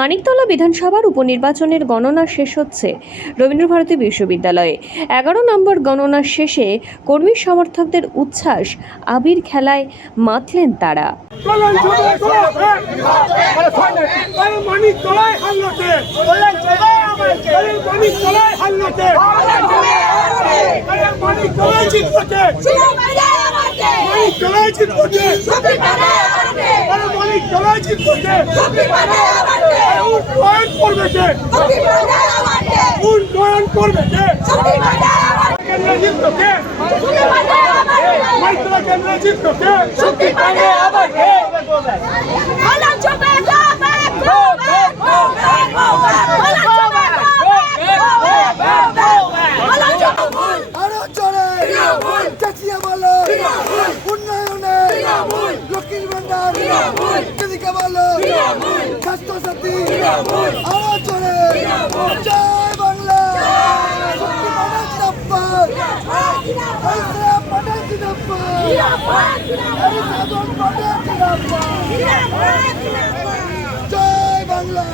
মানিকতলা বিধানসভার উপনির্বাচনের গণনা শেষ হচ্ছে রবীন্দ্রভারতী বিশ্ববিদ্যালয়ে। 11 নম্বর গণনা শেষে কর্মী সমর্থকদের উচ্ছ্বাস, আবির খেলায় মাতলেন তারা। উন্নয়ন করবে উন্নয়নে লক্ষ্মীর ভান্ডার ভালো স্বাস্থ্য সাথী আরো চলে। জয় বাংলা। জয় বাংলা।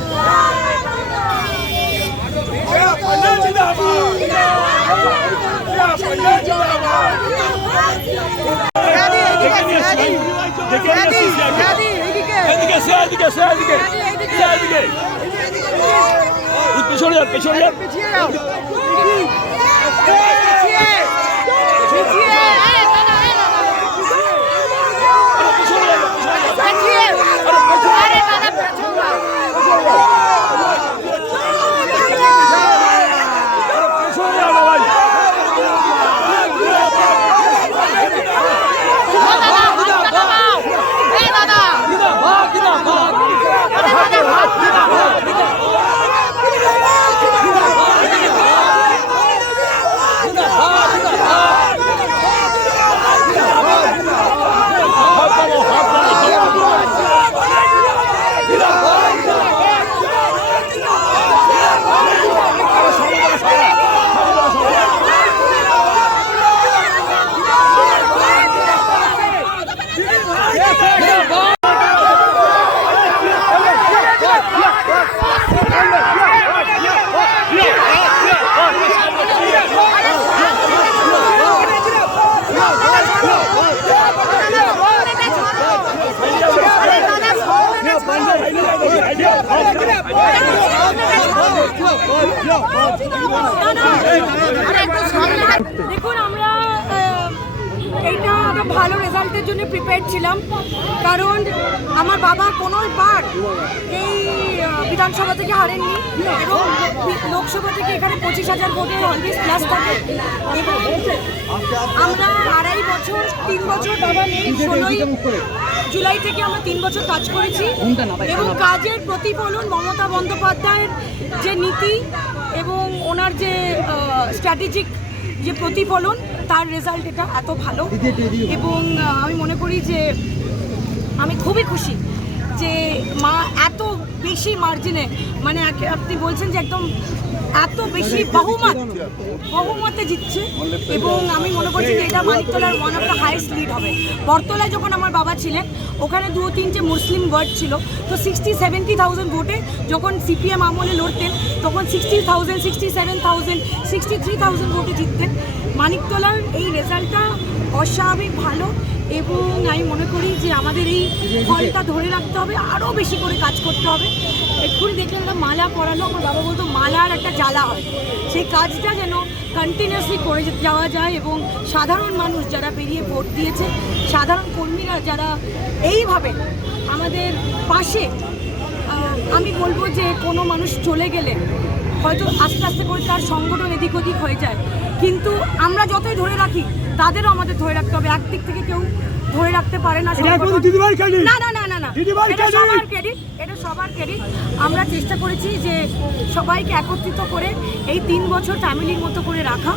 দেখুন, আমরা এইটা একটা ভালো রেজাল্টের জন্য প্রিপেয়ার ছিলাম, কারণ আমার বাবা কোনোবার এই বিধানসভা থেকে হারেননি এবং লোকসভা থেকে এখানে 25,000 ভোটে অলওয়েজ প্লাস থাকে। এবং আমরা 2.5 বছর 3 বছর বাবা নেই, 16ই জুলাই থেকে আমরা 3 বছর কাজ করেছি এবং কাজের প্রতিফলন মমতা বন্দ্যোপাধ্যায়ের যে নীতি এবং ওনার যে স্ট্র্যাটেজিক যে প্রতিফলন, তার রেজাল্ট এটা এত ভালো। এবং আমি মনে করি যে আমি খুবই খুশি যে মা এত বেশি মার্জিনে, মানে আপনি বলছেন যে একদম এত বেশি বহুমতে জিতছে। এবং আমি মনে করছি যে এটা মানিকতলার one of the highest lead হবে। বরতলায় যখন আমার বাবা ছিলেন ওখানে 2-3টে মুসলিম ওয়ার্ড ছিল, তো 60-70,000 ভোটে যখন সিপিএম আমলে লড়তেন তখন 60,000, 67,000, 63,000 ভোটে জিততেন। মানিকতলার এই রেজাল্টটা অস্বাভাবিক ভালো এবং আমি মনে করি যে আমাদের এই ফলটা ধরে রাখতে হবে, আরও বেশি করে কাজ করতে হবে। এক্ষুনি দেখলাম একটা মালা পরালো, আমার বাবা বলতো মালার একটা জ্বালা হয়, সেই কাজটা যেন কন্টিনিউয়াসলি করে যাওয়া যায় এবং সাধারণ মানুষ যারা বেরিয়ে ভোট দিয়েছে, সাধারণ কর্মীরা যারা এইভাবে আমাদের পাশে, আমি বলবো যে কোনো মানুষ চলে গেলে হয়তো আস্তে আস্তে করে তার সংগঠন এদিক ওদিক হয়ে যায়, কিন্তু আমরা যতই ধরে রাখি তাদেরও আমাদের ধরে রাখতে হবে। একদিক থেকে কেউ ধরে রাখতে পারে না। এটা সবার ক্রেডিট। আমরা চেষ্টা করেছি যে সবাইকে একত্রিত করে এই 3 বছর ফ্যামিলির মতো করে রাখা।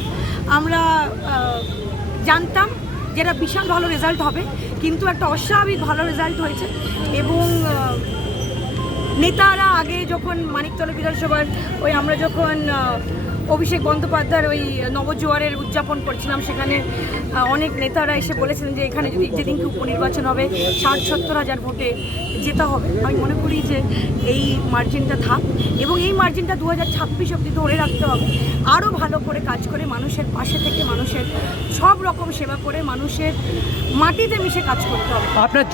আমরা জানতাম যেটা বিশাল ভালো রেজাল্ট হবে, কিন্তু একটা অস্বাভাবিক ভালো রেজাল্ট হয়েছে এবং নেতারা আগে যখন মানিকতলা বিধানসভার ওই আমরা যখন অভিষেক বন্দ্যোপাধ্যায়ের ওই নবজোয়ারের উদযাপন করছিলাম, সেখানে অনেক নেতারা এসে বলেছিলেন যে এখানে যদি যেদিনকে উপনির্বাচন হবে 60-70 হাজার ভোটে যেতে হবে। আমি মনে করি যে এই মার্জিনটা থাক এবং এই মার্জিনটা 2026 অবধি ধরে রাখতে হবে। আরও ভালো করে কাজ করে মানুষের পাশে থেকে মানুষের সব রকম সেবা করে মানুষের মাটিতে মিশে কাজ করতে হবে। আপনার